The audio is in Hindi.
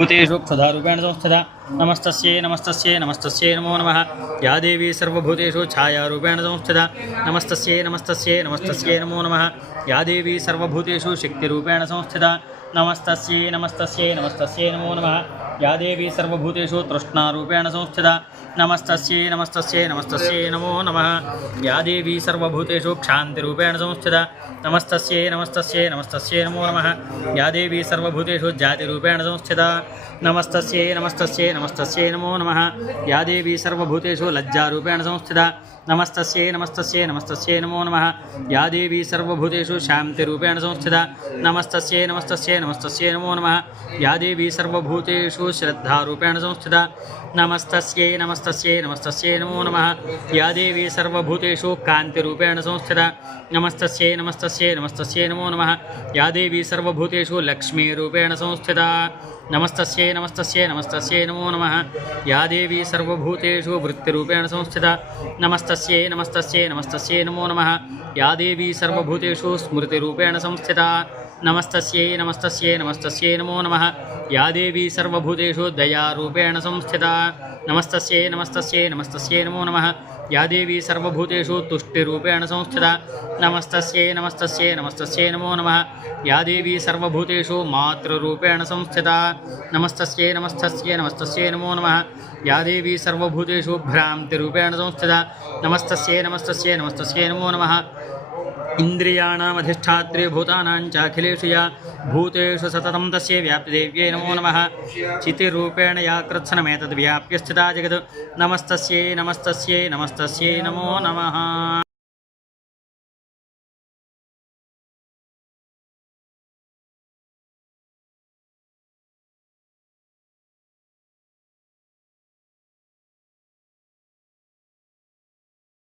भूतेषु क्षुधारूपेण संस्थिता नमस्तस्यै नमस्तस्यै नमस्तस्यै नमो नमः। या देवी सर्वभूतेषु छायारूपेण संस्थिता नमस्तस्यै नमस्तस्यै नमस्तस्यै नमो नमः। या देवी सर्वभूतेषु शक्तिरूपेण संस्थिता नमस्तस्यै नमस्तस्यै नमस्तस्यै नमो नमः। या देवी सर्वभूतेषु तृष्णारूपेण संस्थिता नमस्तस्यै नमस्तस्यै नमस्तस्यै नमो नमः। या देवी सर्वभूतेषु क्षान्तिरूपेण संस्थिता नमस्तस्यै नमस्तस्यै नमस्तस्यै नमो नमः। या देवी सर्वभूतेषु जातिरूपेण संस्थिता नमस्तस्यै नमस्तस्यै नमस्तस्यै नमो नमः। या देवी सर्वभूतेषु लज्जारूपेण संस्थिता नमस्तस्यै नमस्तस्यै नमस्तस्यै नमो नमः। या देवी सर्वभूतेषु शान्तिरूपेण संस्थिता नमस्तस्यै नमस्तस्यै नमस्तस्यै नमो नमः। या देवी सर्वभूतेषु श्रद्धारूपेण संस्थिता नमस्तस्यै नमस्तस्यै नमस्तस्यै नमो नमः। या देवी सर्वभूतेषु कान्तिरूपेण संस्थिता नमस्तस्यै नमस्तस्यै नमस्तस्यै नमो नमः। या देवी सर्वभूतेषु लक्ष्मीरूपेण संस्थिता नमस्तस्यै नमस्तस्यै नमस्तस्यै नमो नमः। या देवी सर्वभूतेषु वृत्तिरूपेण संस्थिता नमस्तस्यै नमस्तस्यै नमस्तस्यै नमो नमः। या देवी सर्वभूतेषु स्मृतिरूपेण संस्थिता नमस्तस्यै नमस्तस्यै नमस्तस्यै नमो नमः। या देवी सर्वभूतेषु दयारूपेण संस्थिता नमस्तस्यै नमस्तस्यै नमस्तस्यै नमो नमः। या देवी सर्वभूतेषु तुष्टिरूपेण संस्थिता नमस्तस्यै नमस्तस्यै नमस्तस्यै नमो नमः। या देवी सर्वभूतेषु मातृरूपेण संस्थिता नमस्तस्यै नमस्तस्यै नमस्तस्यै नमो नमः। या देवी सर्वभूतेषु भ्रान्तिरूपेण संस्थिता नमस्तस्यै नमस्तस्यै नमस्तस्यै नमो नमः। इन्द्रियाणामधिष्ठात्री भूतानां चाखिलेषु या भूतेषु सततं तस्यै व्याप्तिदेव्यै नमो नमः। चितिरूपेण या कृत्स्नमेतद्व्याप्य स्थिता जगत् नमस्तस्यै नमस्तस्यै नमस्तस्यै नमो नमः।